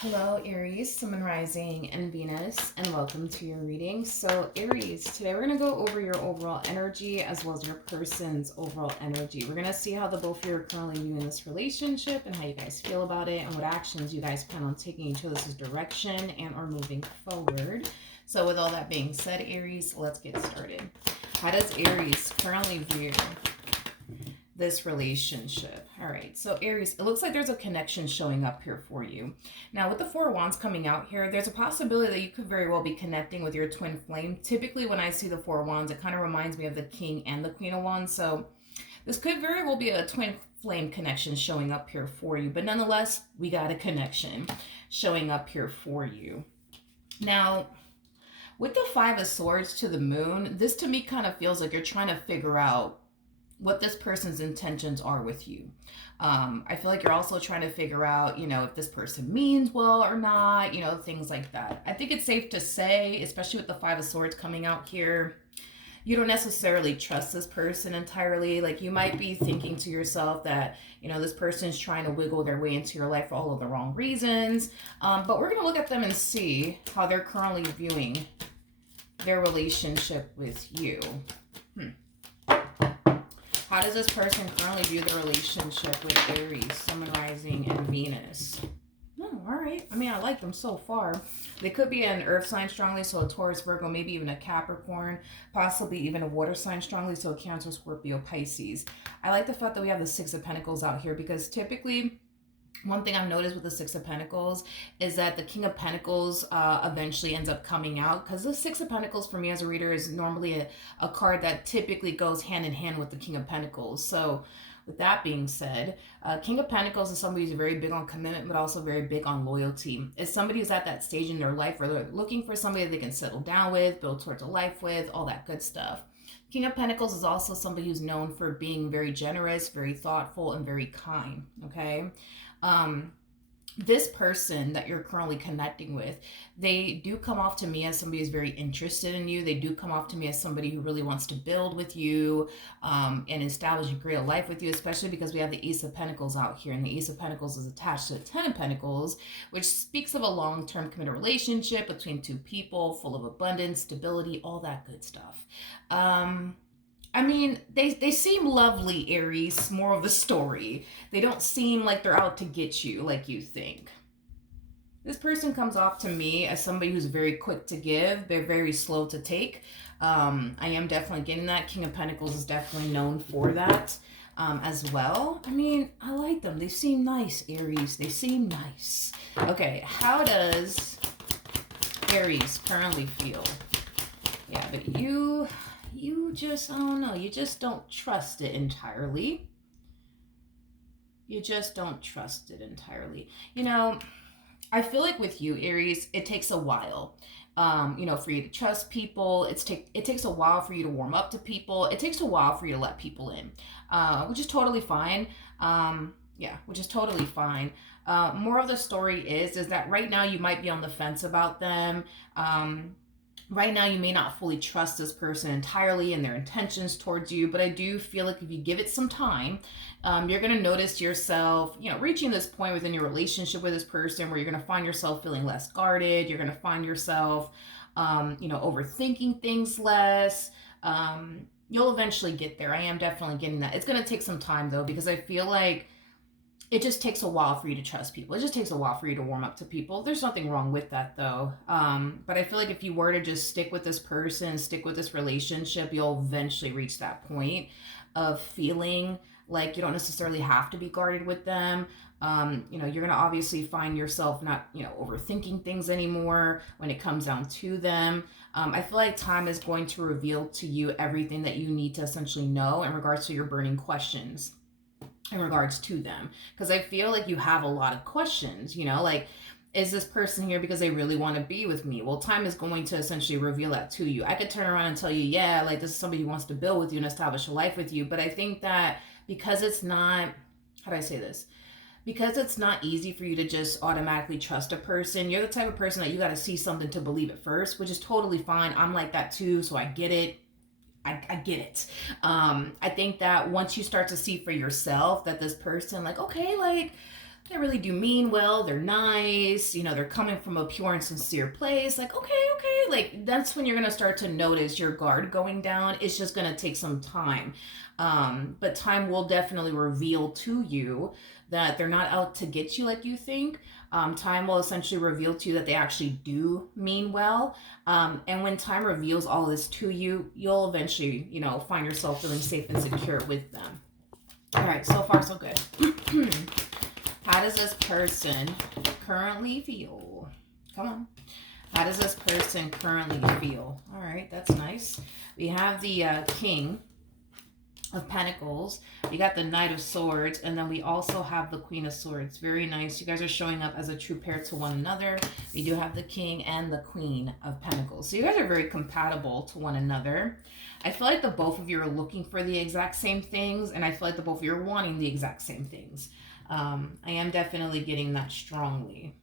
Hello, Aries, Sun, Rising, and Venus, and welcome to your reading. So, Aries, today we're going to go over your overall energy as well as your person's overall energy. We're going to see how the both of you are currently viewing this relationship and how you guys feel about it and what actions you guys plan on taking each other's direction and are moving forward. So, with all that being said, Aries, let's get started. How does Aries currently view this relationship? All right, so Aries, it looks like there's a connection showing up here for you. Now, with the Four of Wands coming out here, there's a possibility that you could very well be connecting with your twin flame. Typically, when I see the Four of Wands, it kind of reminds me of the King and the Queen of Wands. So this could very well be a twin flame connection showing up here for you. But nonetheless, we got a connection showing up here for you. Now, with the Five of Swords to the Moon, this to me kind of feels like you're trying to figure out what this person's intentions are with you. I feel like you're also trying to figure out, if this person means well or not, things like that. I think it's safe to say, especially with the Five of Swords coming out here, you don't necessarily trust this person entirely. Like, you might be thinking to yourself that, this person's trying to wiggle their way into your life for all of the wrong reasons. But we're going to look at them and see how they're currently viewing their relationship with you. How does this person currently view the relationship with Aries, Sun, Rising, and Venus? Oh, all right. I mean, I like them so far. They could be an earth sign strongly, so a Taurus, Virgo, maybe even a Capricorn, possibly even a water sign strongly, so a Cancer, Scorpio, Pisces. I like the fact that we have the Six of Pentacles out here because typically, one thing I've noticed with the Six of Pentacles is that the King of Pentacles eventually ends up coming out, because the Six of Pentacles for me as a reader is normally a card that typically goes hand in hand with the King of Pentacles. So with that being said, King of Pentacles is somebody who's very big on commitment, but also very big on loyalty. It's somebody who's at that stage in their life where they're looking for somebody that they can settle down with, build towards a life with, all that good stuff. King of Pentacles is also somebody who's known for being very generous, very thoughtful, and very kind, okay? This person that you're currently connecting with, they do come off to me as somebody who's very interested in you. They do come off to me as somebody who really wants to build with you and establish and create a life with you, especially because we have the Ace of Pentacles out here, and the Ace of Pentacles is attached to the Ten of Pentacles, which speaks of a long-term committed relationship between two people, full of abundance, stability, all that good stuff. I mean, they seem lovely, Aries, more of the story. They don't seem like they're out to get you like you think. This person comes off to me as somebody who's very quick to give. They're very slow to take. I am definitely getting that. King of Pentacles is definitely known for that as well. I mean, I like them. They seem nice, Aries. They seem nice. Okay, how does Aries currently feel? Yeah, but you just, I don't know, you just don't trust it entirely. You just don't trust it entirely. I feel like with you, Aries, it takes a while, for you to trust people. It takes a while for you to warm up to people. It takes a while for you to let people in, which is totally fine. Which is totally fine. More of the story is that right now you might be on the fence about them. Right now you may not fully trust this person entirely and their intentions towards you, but I do feel like if you give it some time, you're going to notice yourself, reaching this point within your relationship with this person where you're going to find yourself feeling less guarded. You're going to find yourself, overthinking things less. You'll eventually get there. I am definitely getting that. It's going to take some time though, because I feel like it just takes a while for you to trust people. It just takes a while for you to warm up to people. There's nothing wrong with that though. But I feel like if you were to just stick with this person, stick with this relationship, you'll eventually reach that point of feeling like you don't necessarily have to be guarded with them. You're going to obviously find yourself not, overthinking things anymore when it comes down to them. I feel like time is going to reveal to you everything that you need to essentially know in regards to your burning questions in regards to them, because I feel like you have a lot of questions, like, is this person here because they really want to be with me? Well, time is going to essentially reveal that to you. I could turn around and tell you, yeah, like, this is somebody who wants to build with you and establish a life with you, but I think that because it's not, how do I say this? Because it's not easy for you to just automatically trust a person. You're the type of person that you got to see something to believe it first, which is totally fine. I'm like that too, so I get it. I get it. I think that once you start to see for yourself that this person, like, okay, like, they really do mean well. They're nice. You know, they're coming from a pure and sincere place. Like, okay, okay. Like, that's when you're going to start to notice your guard going down. It's just going to take some time. But time will definitely reveal to you that they're not out to get you like you think. Time will essentially reveal to you that they actually do mean well. And when time reveals all this to you, you'll eventually, you know, find yourself feeling safe and secure with them. All right, so far so good. How does this person currently feel? Come on. How does this person currently feel? All right, that's nice. We have the King of Pentacles. We got the Knight of Swords, and then we also have the Queen of Swords. Very nice. You guys are showing up as a true pair to one another. We do have the King and the Queen of Pentacles. So you guys are very compatible to one another. I feel like the both of you are looking for the exact same things, and I feel like the both of you are wanting the exact same things. I am definitely getting that strongly.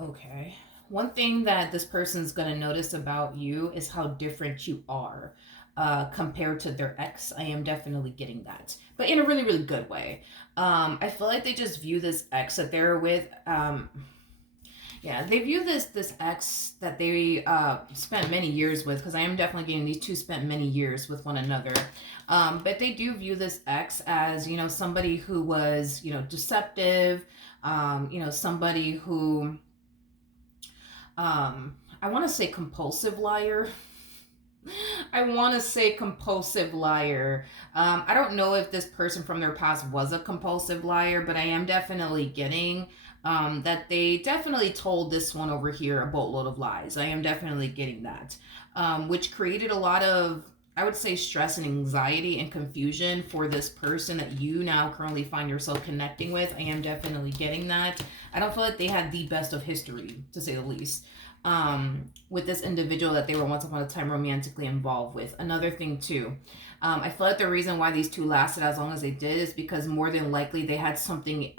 Okay. One thing that this person's going to notice about you is how different you are compared to their ex. I am definitely getting that, but in a really, really good way. I feel like they just view this ex that they're with. Yeah, they view this ex that they spent many years with, because I am definitely getting these two spent many years with one another. But they do view this ex as, you know, somebody who was, you know, deceptive, you know, somebody who, I want to say compulsive liar. I want to say compulsive liar. I don't know if this person from their past was a compulsive liar, but I am definitely getting that they definitely told this one over here a boatload of lies. I am definitely getting that, which created a lot of, I would say, stress and anxiety and confusion for this person that you now currently find yourself connecting with. I am definitely getting that. I don't feel like they had the best of history, to say the least, with this individual that they were once upon a time romantically involved with. Another thing too, I feel like the reason why these two lasted as long as they did is because more than likely they had something,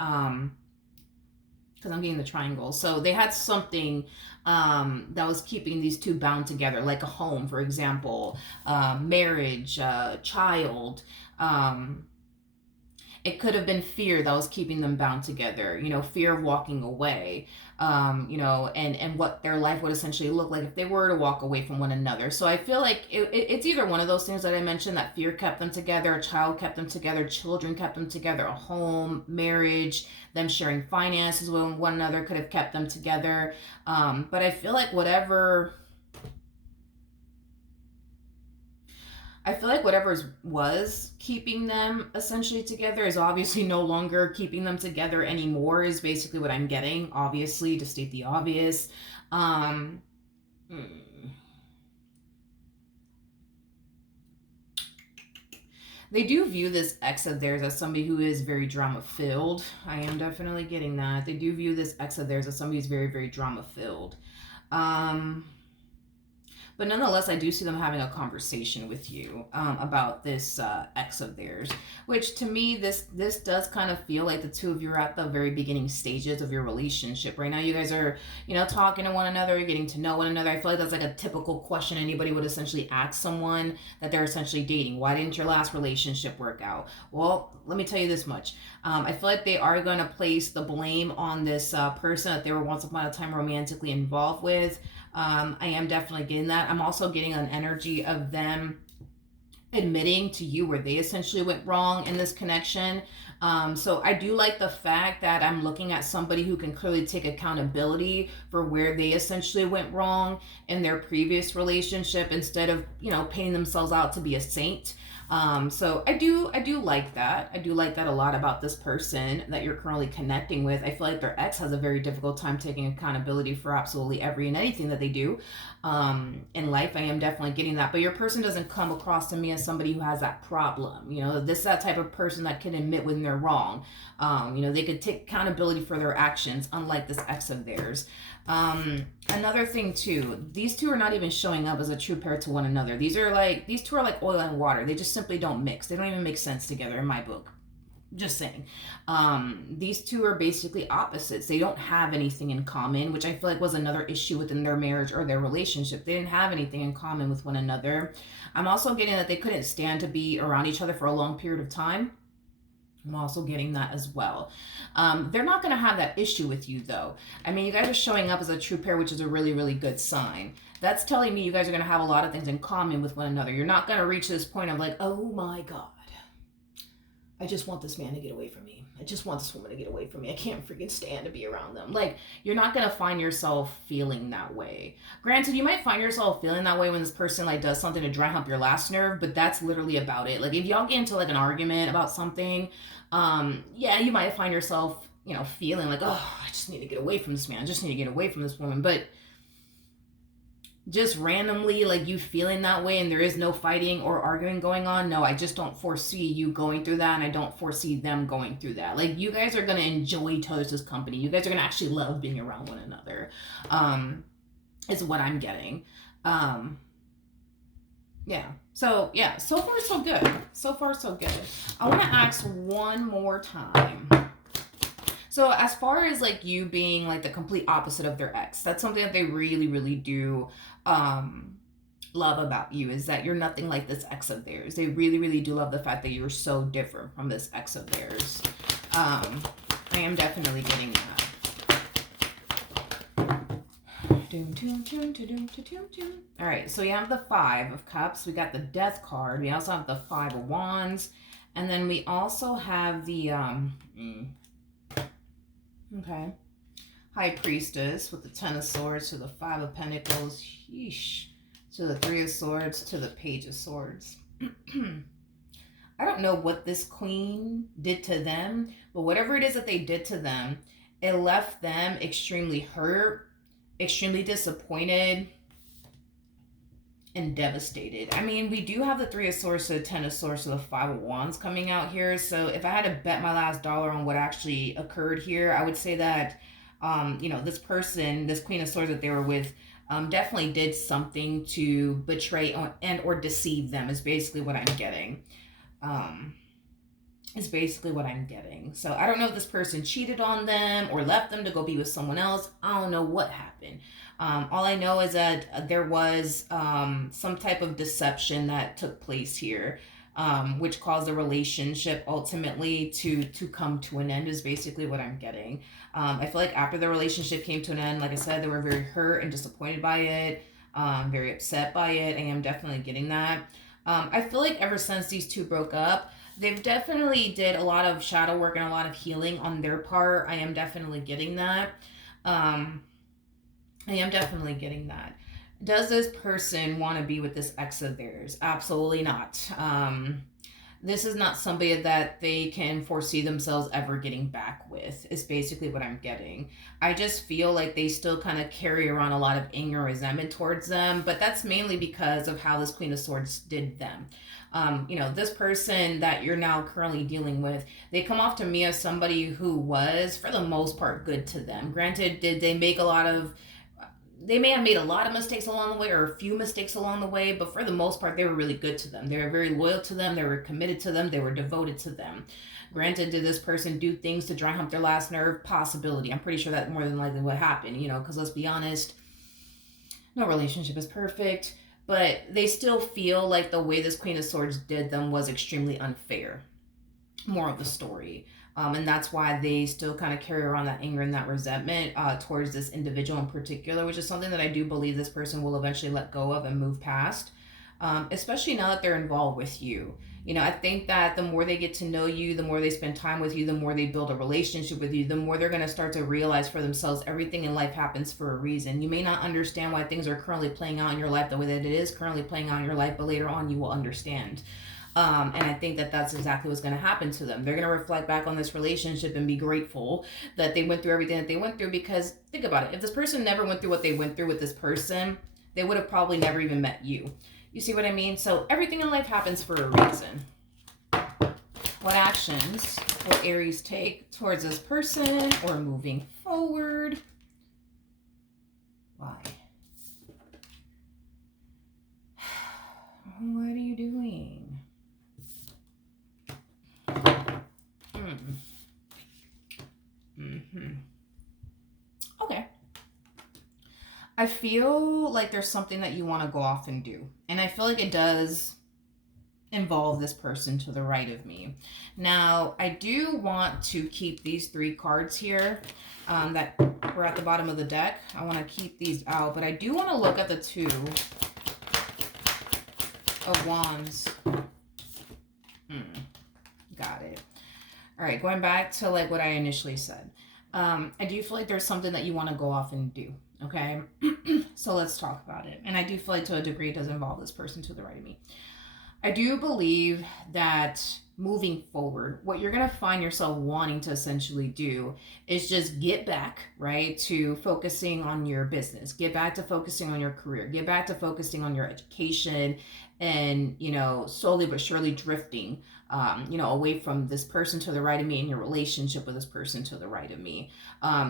because I'm getting the triangle. So they had something that was keeping these two bound together, like a home, for example, marriage, child. It could have been fear that was keeping them bound together, you know, fear of walking away, you know, and what their life would essentially look like if they were to walk away from one another. So I feel like it's either one of those things that I mentioned, that fear kept them together, a child kept them together, children kept them together, a home, marriage, them sharing finances with one another could have kept them together. But I feel like whatever was keeping them essentially together is obviously no longer keeping them together anymore, is basically what I'm getting, obviously, to state the obvious. They do view this ex of theirs as somebody who is very drama filled. I am definitely getting that. They do view this ex of theirs as somebody who's very, very drama filled. But nonetheless, I do see them having a conversation with you about this ex of theirs, which to me, this does kind of feel like the two of you are at the very beginning stages of your relationship. Right now, you guys are, you know, talking to one another, getting to know one another. I feel like that's like a typical question anybody would essentially ask someone that they're essentially dating. Why didn't your last relationship work out? Well, let me tell you this much. I feel like they are going to place the blame on this person that they were once upon a time romantically involved with. I am definitely getting that. I'm also getting an energy of them admitting to you where they essentially went wrong in this connection. So I do like the fact that I'm looking at somebody who can clearly take accountability for where they essentially went wrong in their previous relationship, instead of, you know, painting themselves out to be a saint. So I do like that. I do like that a lot about this person that you're currently connecting with. I feel like their ex has a very difficult time taking accountability for absolutely every and anything that they do in life. I am definitely getting that. But your person doesn't come across to me as somebody who has that problem. You know, this is that type of person that can admit when they're wrong. You know, they could take accountability for their actions, unlike this ex of theirs. Another thing too, these two are not even showing up as a true pair to one another. These two are like oil and water. They just simply don't mix. They don't even make sense together in my book. Just saying. These two are basically opposites. They don't have anything in common, which I feel like was another issue within their marriage or their relationship. They didn't have anything in common with one another. I'm also getting that they couldn't stand to be around each other for a long period of time. I'm also getting that as well. They're not going to have that issue with you, though. I mean, you guys are showing up as a true pair, which is a really, really good sign. That's telling me you guys are going to have a lot of things in common with one another. You're not going to reach this point of like, oh my God, I just want this man to get away from me. I just want this woman to get away from me. I can't freaking stand to be around them. Like, you're not going to find yourself feeling that way. Granted, you might find yourself feeling that way when this person, like, does something to dry hump your last nerve, but that's literally about it. Like, if y'all get into, like, an argument about something, yeah, you might find yourself, you know, feeling like, oh, I just need to get away from this man. I just need to get away from this woman. But just randomly, like, you feeling that way and there is no fighting or arguing going on, no, I just don't foresee you going through that, and I don't foresee them going through that. Like, you guys are going to enjoy each other's company. You guys are going to actually love being around one another, is what I'm getting. Yeah. So, yeah, so far so good. So far so good. I want to ask one more time. So as far as like you being like the complete opposite of their ex, that's something that they really, really do love about you, is that you're nothing like this ex of theirs. They really, really do love the fact that you're so different from this ex of theirs. I am definitely getting that. All right, so we have the Five of Cups. We got the Death card. We also have the Five of Wands. And then we also have the okay, High Priestess with the Ten of Swords to the Five of Pentacles, yeesh, to the Three of Swords to the Page of Swords. I don't know what this queen did to them, but whatever it is that they did to them, it left them extremely hurt, extremely disappointed, and devastated. I mean, we do have the Three of Swords to the Ten of Swords to the Five of Wands coming out here. So if I had to bet my last dollar on what actually occurred here, I would say that, you know, this person, this Queen of Swords that they were with, definitely did something to betray and or deceive them, is basically what I'm getting. Is basically what I'm getting. So I don't know if this person cheated on them or left them to go be with someone else. I don't know what happened. All I know is that there was some type of deception that took place here, which caused the relationship ultimately to come to an end, is basically what I'm getting. I feel like after the relationship came to an end, like I said, they were very hurt and disappointed by it, very upset by it. I am definitely getting that. I feel like ever since these two broke up, they've definitely did a lot of shadow work and a lot of healing on their part. I am definitely getting that. I am definitely getting that. Does this person want to be with this ex of theirs? Absolutely not. This is not somebody that they can foresee themselves ever getting back with, is basically what I'm getting. I just feel like they still kind of carry around a lot of anger and resentment towards them, but that's mainly because of how this Queen of Swords did them. You know, this person that you're now currently dealing with, they come off to me as somebody who was, for the most part, good to them. Granted, did they make a lot of, they may have made a lot of mistakes along the way or a few mistakes along the way, but for the most part, they were really good to them. They were very loyal to them. They were committed to them. They were devoted to them. Granted, did this person do things to dry hump their last nerve? Possibility. I'm pretty sure that more than likely what happened, you know, because let's be honest, no relationship is perfect, but they still feel like the way this Queen of Swords did them was extremely unfair. More of the story. And that's why they still kind of carry around that anger and that resentment towards this individual in particular, which is something that I do believe this person will eventually let go of and move past, especially now that they're involved with you. You know, I think that the more they get to know you, the more they spend time with you, the more they build a relationship with you, the more they're going to start to realize for themselves everything in life happens for a reason. You may not understand why things are currently playing out in your life the way that it is currently playing out in your life, but later on you will understand. And I think that that's exactly what's going to happen to them. They're going to reflect back on this relationship and be grateful that they went through everything that they went through, because think about it. If this person never went through what they went through with this person, they would have probably never even met you. You see what I mean? So everything in life happens for a reason. What actions will Aries take towards this person or moving forward? Why? What are you doing? I feel like there's something that you want to go off and do. And I feel like it does involve this person to the right of me. Now, I do want to keep these three cards here that were at the bottom of the deck. I want to keep these out, but I do want to look at the Two of Wands. Got it. All right, going back to like what I initially said. I do feel like there's something that you want to go off and do. Okay, so let's talk about it. And I do feel like to a degree it does involve this person to the right of me. I do believe that moving forward, what you're going to find yourself wanting to essentially do is just get back, right, to focusing on your business, get back to focusing on your career, get back to focusing on your education, and, you know, slowly but surely drifting, you know, away from this person to the right of me and your relationship with this person to the right of me.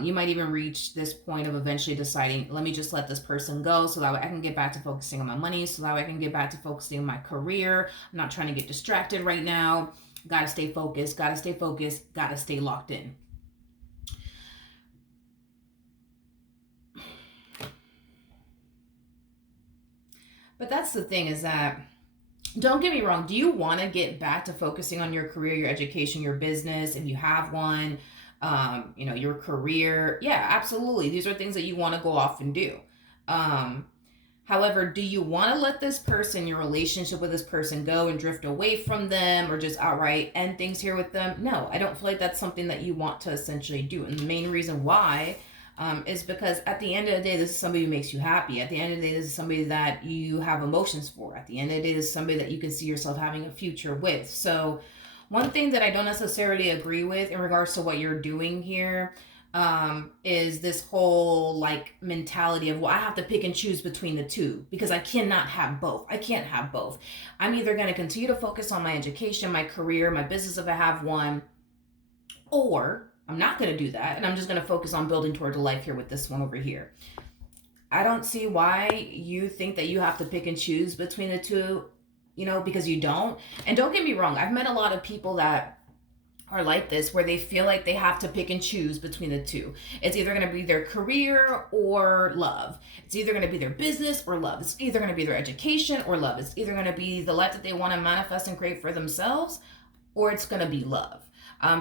You might even reach this point of eventually deciding, let me just let this person go so that way I can get back to focusing on my money, so that way I can get back to focusing on my career. I'm not trying to get distracted right now. Gotta stay focused, gotta stay focused, gotta stay locked in. But that's the thing is that, don't get me wrong, do you want to get back to focusing on your career, your education, your business, if you have one, you know, your career? Yeah, absolutely. These are things that you want to go off and do. Um, However, do you want to let this person, your relationship with this person, go and drift away from them or just outright end things here with them? No, I don't feel like that's something that you want to essentially do. And the main reason why is because at the end of the day, this is somebody who makes you happy. At the end of the day, this is somebody that you have emotions for. At the end of the day, this is somebody that you can see yourself having a future with. So, one thing that I don't necessarily agree with in regards to what you're doing here is this whole like mentality of, well, I have to pick and choose between the two because I cannot have both. I can't have both. I'm either going to continue to focus on my education, my career, my business if I have one, or I'm not going to do that and I'm just going to focus on building toward a life here with this one over here. I don't see why you think that you have to pick and choose between the two, you know, because you don't. And don't get me wrong, I've met a lot of people that are like this where they feel like they have to pick and choose between the two. It's either going to be their career or love. It's either going to be their business or love. It's either going to be their education or love. It's either going to be the life that they want to manifest and create for themselves, or it's going to be love.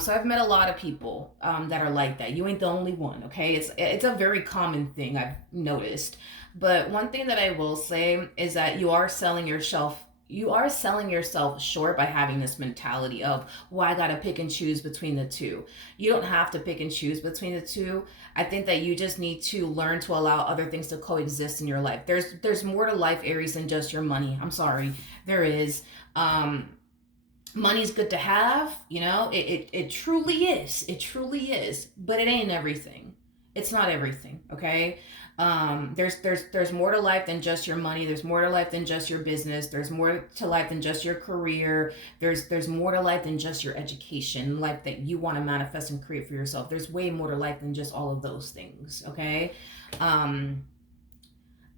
So I've met a lot of people that are like that. You ain't the only one, okay? It's a very common thing I've noticed. But one thing that I will say is that you are selling yourself short by having this mentality of, well, I gotta pick and choose between the two. You don't have to pick and choose between the two. I think that you just need to learn to allow other things to coexist in your life. There's more to life, Aries, than just your money. I'm sorry, there is. Money's good to have, you know, it truly is. It truly is, but it ain't everything. It's not everything, okay? There's more to life than just your money. There's more to life than just your business. There's more to life than just your career. There's more to life than just your education, life that you want to manifest and create for yourself. There's way more to life than just all of those things, okay?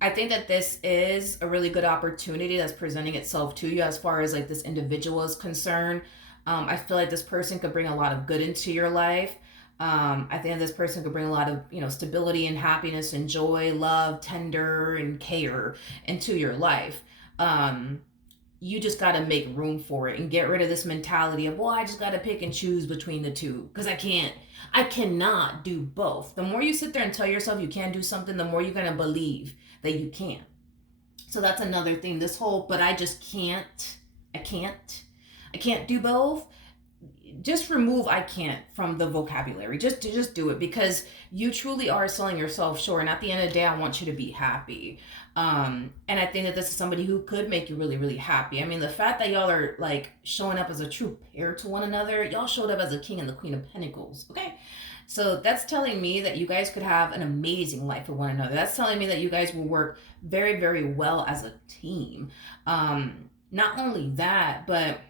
I think that this is a really good opportunity that's presenting itself to you as far as like this individual is concerned. I feel like this person could bring a lot of good into your life. I think this person could bring a lot of, you know, stability and happiness and joy, love, tender and care into your life. You just got to make room for it and get rid of this mentality of, well, I just got to pick and choose between the two because I cannot do both. The more you sit there and tell yourself you can't do something, the more you're going to believe that you can. So that's another thing. This whole, but I just can't, I can't do both. Just remove I can't from the vocabulary. Just do it because you truly are selling yourself short. And at the end of the day, I want you to be happy. And I think that this is somebody who could make you really, really happy. I mean, the fact that y'all are like showing up as a true pair to one another, y'all showed up as a king and the queen of pentacles. Okay. So that's telling me that you guys could have an amazing life with one another. That's telling me that you guys will work very, very well as a team. Not only that, but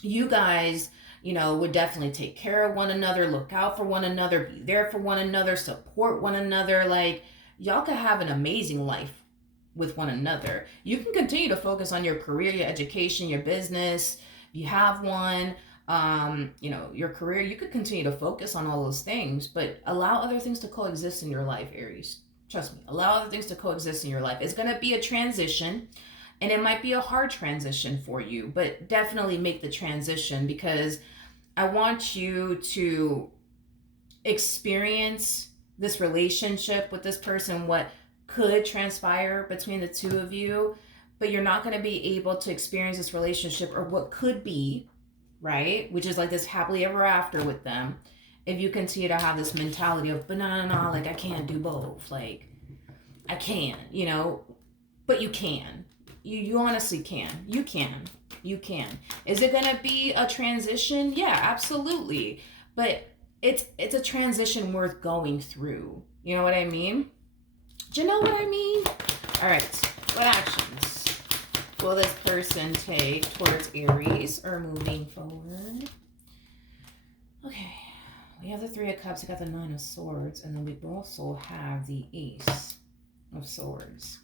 you guys, you know, would definitely take care of one another, look out for one another, be there for one another, support one another. Like, y'all could have an amazing life with one another. You can continue to focus on your career, your education, your business. If you have one, you know, your career, you could continue to focus on all those things, but allow other things to coexist in your life, Aries. Trust me, allow other things to coexist in your life. It's going to be a transition, and it might be a hard transition for you, but definitely make the transition, because I want you to experience this relationship with this person, what could transpire between the two of you, but you're not going to be able to experience this relationship or what could be, right? Which is like this happily ever after with them, if you continue to have this mentality of, but no, like I can't do both. Like I can't, but you can. You honestly can. You can. You can. Is it gonna be a transition? Yeah, absolutely. But it's a transition worth going through. You know what I mean? Do you know what I mean? All right. What actions will this person take towards Aries or moving forward? Okay. We have the Three of Cups. We got the Nine of Swords, and then we also have the Ace of Swords.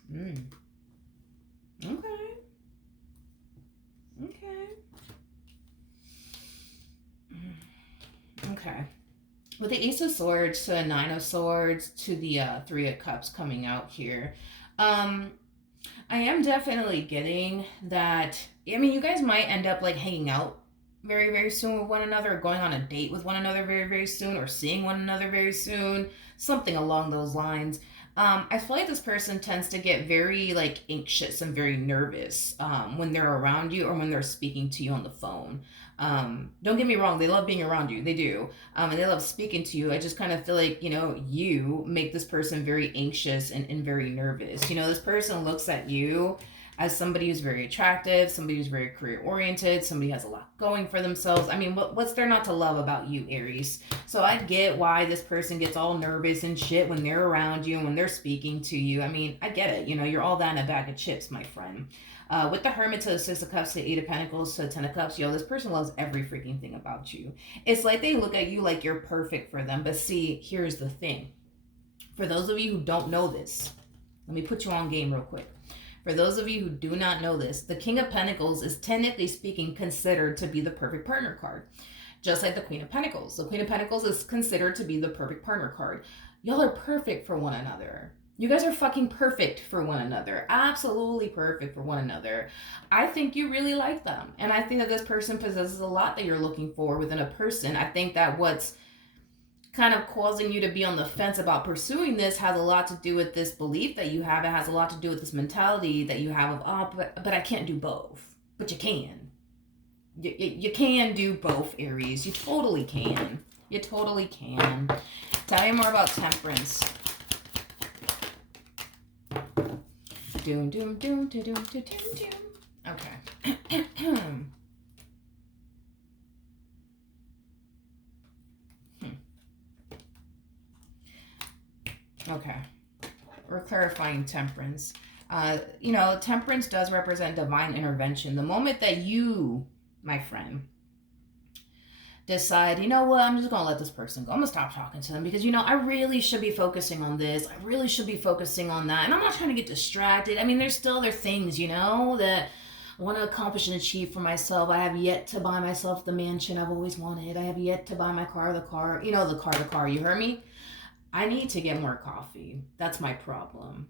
Okay. Okay. With the Ace of Swords to the Nine of Swords to the Three of Cups coming out here, I am definitely getting that. I mean, you guys might end up like hanging out very, very soon with one another, or going on a date with one another very, very soon, or seeing one another very soon, something along those lines. I feel like this person tends to get very like anxious and very nervous when they're around you or when they're speaking to you on the phone. Don't get me wrong, they love being around you, they do, and they love speaking to you. I just kind of feel like, you make this person very anxious and very nervous. This person looks at you as somebody who's very attractive, somebody who's very career oriented, somebody who has a lot going for themselves. I mean, what's there not to love about you, Aries? So I get why this person gets all nervous and shit when they're around you and when they're speaking to you. I mean, I get it. You're all that in a bag of chips, my friend. With the Hermit to the Six of Cups to the Eight of Pentacles to the Ten of Cups, this person loves every freaking thing about you. It's like they look at you like you're perfect for them. But see, here's the thing. For those of you who don't know this, let me put you on game real quick. For those of you who do not know this, the King of Pentacles is technically speaking considered to be the perfect partner card. Just like the Queen of Pentacles. The Queen of Pentacles is considered to be the perfect partner card. Y'all are perfect for one another. You guys are fucking perfect for one another. Absolutely perfect for one another. I think you really like them. And I think that this person possesses a lot that you're looking for within a person. I think that what's kind of causing you to be on the fence about pursuing this has a lot to do with this belief that you have. It has a lot to do with this mentality that you have of, but I can't do both. But you can. You can do both, Aries. You totally can. You totally can. Tell me more about Temperance. Doom, doom, doom, doom, doom, doom, doom. Okay. Okay. We're clarifying Temperance. Temperance does represent divine intervention. The moment that you, my friend, decide, you know what, I'm just going to let this person go. I'm going to stop talking to them because, I really should be focusing on this. I really should be focusing on that. And I'm not trying to get distracted. I mean, there's still other things, that I want to accomplish and achieve for myself. I have yet to buy myself the mansion I've always wanted. I have yet to buy my car, the car, you heard me? I need to get more coffee. That's my problem.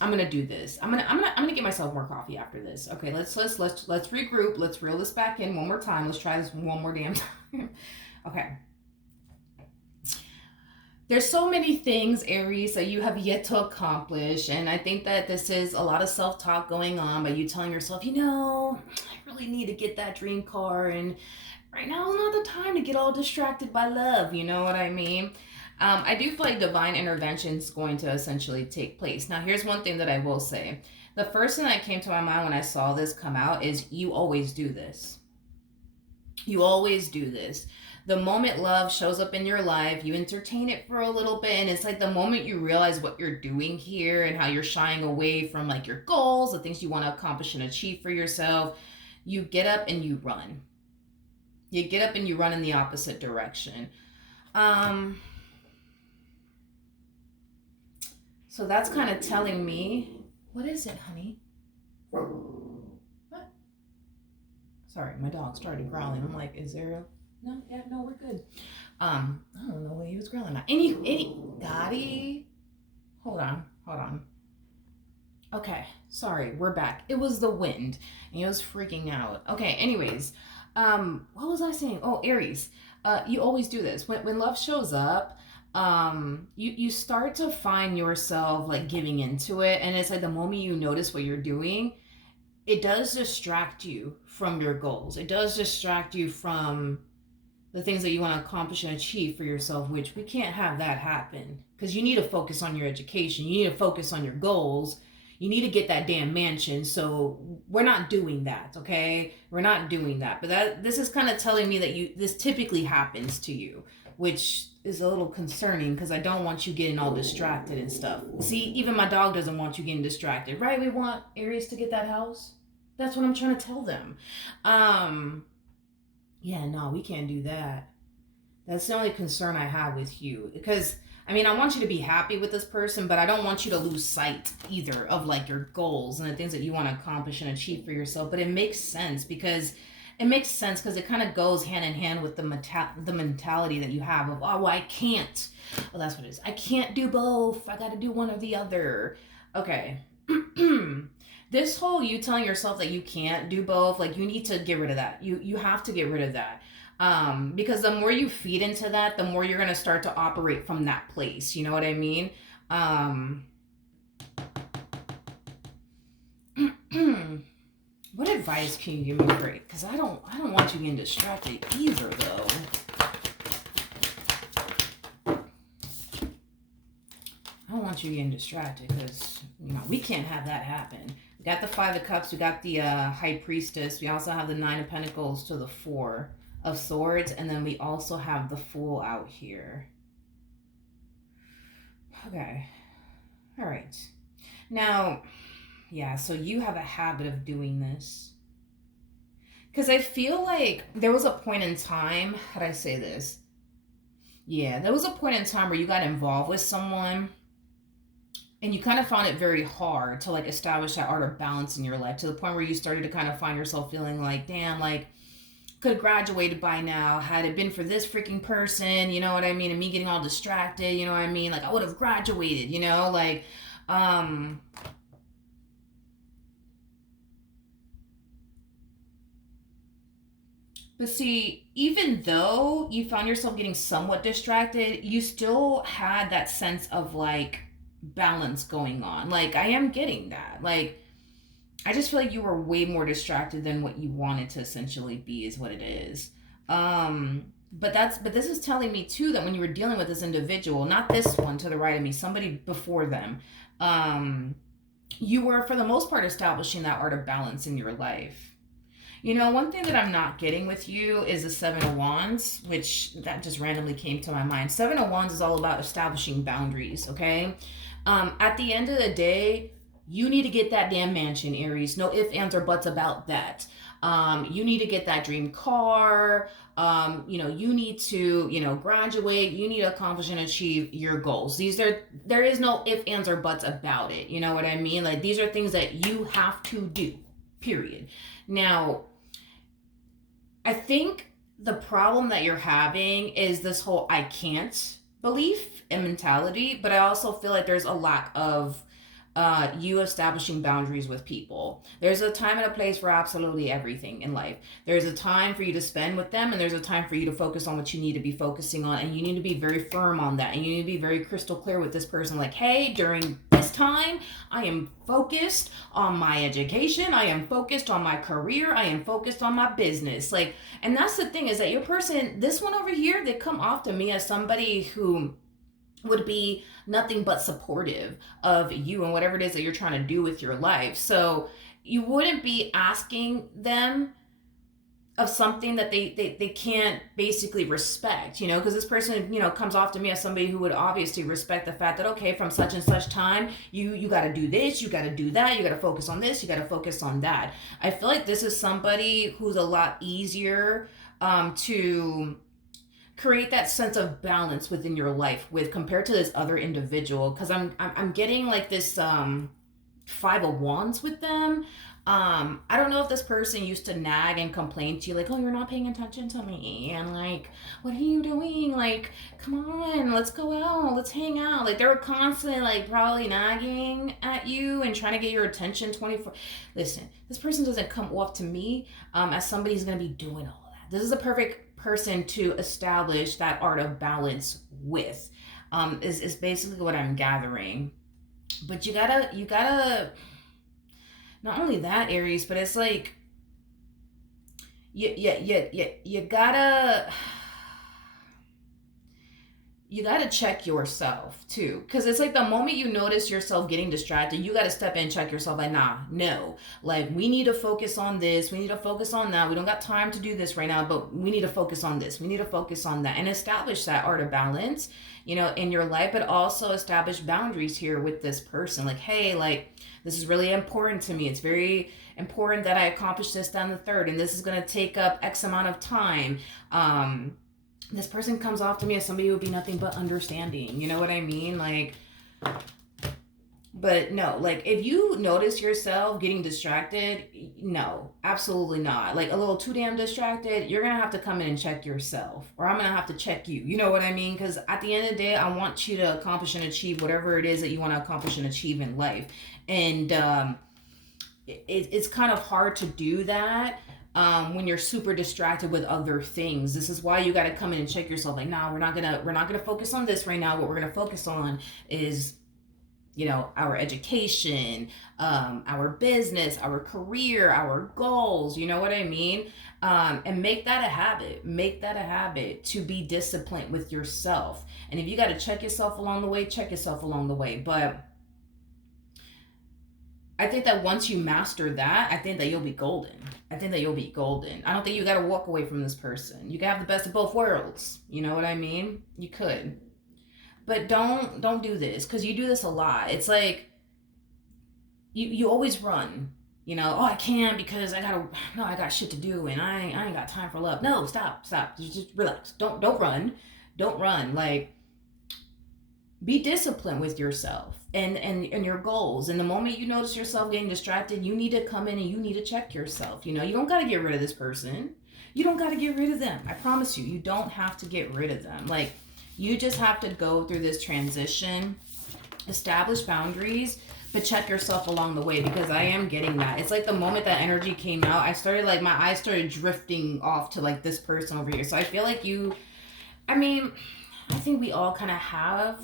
I'm gonna do this. I'm gonna get myself more coffee after this. Okay, let's regroup. Let's reel this back in one more time. Let's try this one more damn time. Okay. There's so many things, Aries, that you have yet to accomplish, and I think that this is a lot of self-talk going on by you telling yourself, I really need to get that dream car, and right now is not the time to get all distracted by love. You know what I mean? I do feel like divine intervention is going to essentially take place. Now, here's one thing that I will say. The first thing that came to my mind when I saw this come out is you always do this. You always do this. The moment love shows up in your life, you entertain it for a little bit, and it's like the moment you realize what you're doing here and how you're shying away from like your goals, the things you want to accomplish and achieve for yourself, you get up and you run. You get up and you run in the opposite direction. So that's kind of telling me, what is it, honey? What? Sorry, my dog started growling. I'm like, is there a... No, we're good. I don't know what he was growling at. Any, Daddy? Hold on. Hold on. Okay, sorry, we're back. It was the wind, and he was freaking out. Okay, anyways, what was I saying? Oh, Aries, you always do this. When love shows up, you start to find yourself like giving into it, and it's like the moment you notice what you're doing, it does distract you from your goals. It does distract you from the things that you want to accomplish and achieve for yourself, which we can't have that happen because you need to focus on your education. You need to focus on your goals. You need to get that damn mansion. So we're not doing that, okay? We're not doing that. But this is kind of telling me that this typically happens to you, which is a little concerning because I don't want you getting all distracted and stuff. See, even my dog doesn't want you getting distracted, right? We want Aries to get that house. That's what I'm trying to tell them. Yeah, no, we can't do that. That's the only concern I have with you. Because, I mean, I want you to be happy with this person, but I don't want you to lose sight either of like your goals and the things that you want to accomplish and achieve for yourself. But it makes sense because it kind of goes hand in hand with the mentality that you have of, oh, well, I can't. Well, that's what it is. I can't do both. I got to do one or the other. Okay. This whole you telling yourself that you can't do both, like you need to get rid of that. You have to get rid of that. Because the more you feed into that, the more you're gonna start to operate from that place. You know what I mean? What advice can you give me for it? Because I don't want you getting distracted either, though. I don't want you getting distracted because we can't have that happen. We got the Five of Cups, we got the High Priestess, we also have the Nine of Pentacles to the Four of Swords, and then we also have the Fool out here. Okay. All right. Now, yeah, so you have a habit of doing this. Because I feel like there was a point in time, how do I say this? Yeah, there was a point in time where you got involved with someone and you kind of found it very hard to like establish that art of balance in your life, to the point where you started to kind of find yourself feeling like, damn, like could have graduated by now had it been for this freaking person, you know what I mean, and me getting all distracted, you know what I mean, like I would have graduated, like but see, even though you found yourself getting somewhat distracted, you still had that sense of like balance going on. Like I am getting that. Like I just feel like you were way more distracted than what you wanted to essentially be, is what it is. But this is telling me too that when you were dealing with this individual, not this one to the right of me, somebody before them, you were for the most part establishing that art of balance in your life. One thing that I'm not getting with you is the Seven of Wands, which that just randomly came to my mind. Seven of Wands is all about establishing boundaries, okay? At the end of the day, you need to get that damn mansion, Aries. No ifs, ands, or buts about that. You need to get that dream car. You need to, graduate. You need to accomplish and achieve your goals. There is no ifs, ands, or buts about it. You know what I mean? Like these are things that you have to do, period. Now, I think the problem that you're having is this whole I can't belief and mentality, but I also feel like there's a lack of you establishing boundaries with people. There's a time and a place for absolutely everything in life. There's a time for you to spend with them, and there's a time for you to focus on what you need to be focusing on, and you need to be very firm on that, and you need to be very crystal clear with this person, like, hey, during this time, I am focused on my education, I am focused on my career, I am focused on my business. Like, and that's the thing, is that your person, this one over here, they come off to me as somebody who would be nothing but supportive of you and whatever it is that you're trying to do with your life. So you wouldn't be asking them of something that they can't basically respect, because this person, comes off to me as somebody who would obviously respect the fact that, okay, from such and such time, you got to do this, you got to do that, you got to focus on this, you got to focus on that. I feel like this is somebody who's a lot easier to create that sense of balance within your life with, compared to this other individual, because I'm getting like this Five of Wands with them. I don't know if this person used to nag and complain to you, like, oh, you're not paying attention to me, and like, what are you doing? Like, come on, let's go out, let's hang out. Like, they were constantly, like, probably nagging at you and trying to get your attention 24. Listen, this person doesn't come off to me as somebody who's going to be doing all of that. This is a perfect person to establish that art of balance with, is basically what I'm gathering. But you gotta, not only that, Aries, but it's like you gotta check yourself too, because it's like the moment you notice yourself getting distracted, you gotta step in and check yourself, like, nah, no, like, we need to focus on this, we need to focus on that, we don't got time to do this right now, but we need to focus on this, we need to focus on that, and establish that art of balance, in your life, but also establish boundaries here with this person, like, hey, like, this is really important to me, it's very important that I accomplish this, down the third, and this is going to take up X amount of time. This person comes off to me as somebody who would be nothing but understanding. You know what I mean? Like, but no, like, if you notice yourself getting distracted, no, absolutely not. Like, a little too damn distracted, you're going to have to come in and check yourself, or I'm going to have to check you. You know what I mean? Because at the end of the day, I want you to accomplish and achieve whatever it is that you want to accomplish and achieve in life. And it's kind of hard to do that when you're super distracted with other things. This is why you got to come in and check yourself. Like, nah, we're not gonna focus on this right now. What we're gonna focus on is, our education, our business, our career, our goals. You know what I mean? And make that a habit. Make that a habit to be disciplined with yourself. And if you got to check yourself along the way, check yourself along the way. But I think that once you master that, I think that you'll be golden. I think that you'll be golden. I don't think you got to walk away from this person. You can have the best of both worlds. You know what I mean? You could. But don't do this, cuz you do this a lot. It's like you always run. Oh, I can't because I got shit to do, and I ain't got time for love. No, stop. Just relax. Don't run. Don't run. Like, be disciplined with yourself and your goals. And the moment you notice yourself getting distracted, you need to come in and you need to check yourself. You don't got to get rid of this person. You don't got to get rid of them. I promise you, you don't have to get rid of them. Like, you just have to go through this transition, establish boundaries, but check yourself along the way, because I am getting that. It's like the moment that energy came out, my eyes started drifting off to like this person over here. So I feel like I think we all kind of have,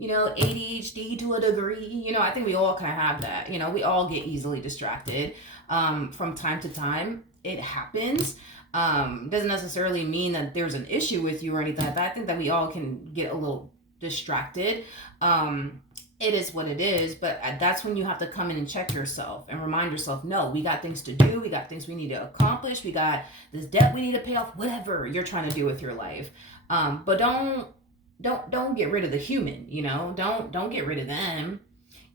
ADHD to a degree. I think we all kind of have that. We all get easily distracted from time to time. It happens. Doesn't necessarily mean that there's an issue with you or anything like that. I think that we all can get a little distracted. It is what it is, but that's when you have to come in and check yourself and remind yourself, no, we got things to do, we got things we need to accomplish, we got this debt we need to pay off, whatever you're trying to do with your life. But don't get rid of the human. Don't get rid of them.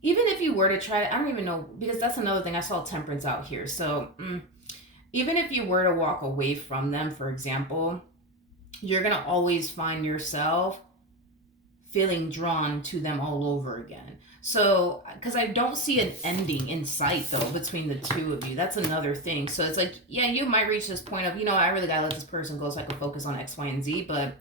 Even if you were to try to, I don't even know, because that's another thing. I saw temperance out here. So even if you were to walk away from them, for example, you're going to always find yourself feeling drawn to them all over again. So, because I don't see an ending in sight, though, between the two of you. That's another thing. So it's like, yeah, you might reach this point of, I really got to let this person go so I can focus on X, Y, and Z. But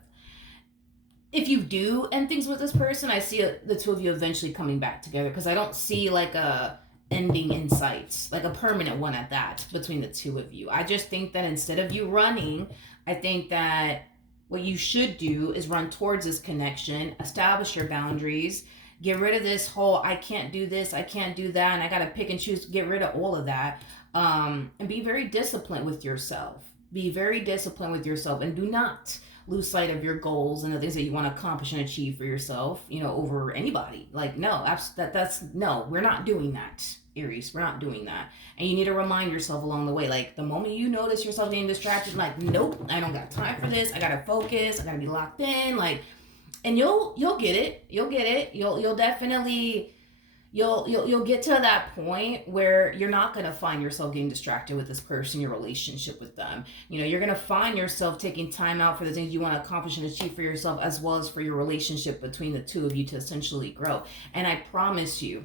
if you do end things with this person, I see the two of you eventually coming back together, because I don't see like a ending in sight, like a permanent one at that, between the two of you. I just think that instead of you running, I think that what you should do is run towards this connection, establish your boundaries, get rid of this whole I can't do this, I can't do that, and I gotta pick and choose. Get rid of all of that, and be very disciplined with yourself. Be very disciplined with yourself, and do not lose sight of your goals and the things that you want to accomplish and achieve for yourself, over anybody. Like, no, no, we're not doing that, Aries. We're not doing that. And you need to remind yourself along the way, like, the moment you notice yourself getting distracted, like, nope, I don't got time for this. I got to focus. I got to be locked in. Like, and you'll get it. You'll get it. You'll definitely, you'll get to that point where you're not going to find yourself getting distracted with this person, your relationship with them. You're going to find yourself taking time out for the things you want to accomplish and achieve for yourself, as well as for your relationship between the two of you to essentially grow. And I promise you,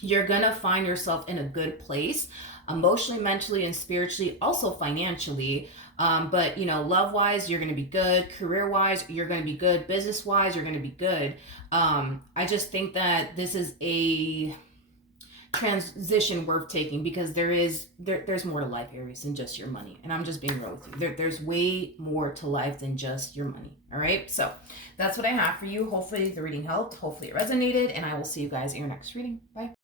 you're going to find yourself in a good place. emotionally, mentally, and spiritually, also financially. But you know, love wise, you're going to be good. Career wise, you're going to be good. Business wise, you're going to be good. I just think that this is a transition worth taking because there's more to life, Aries, than just your money. And I'm just being real with you. There's way more to life than just your money. All right, so that's what I have for you. Hopefully the reading helped, hopefully it resonated, and I will see you guys in your next reading. Bye.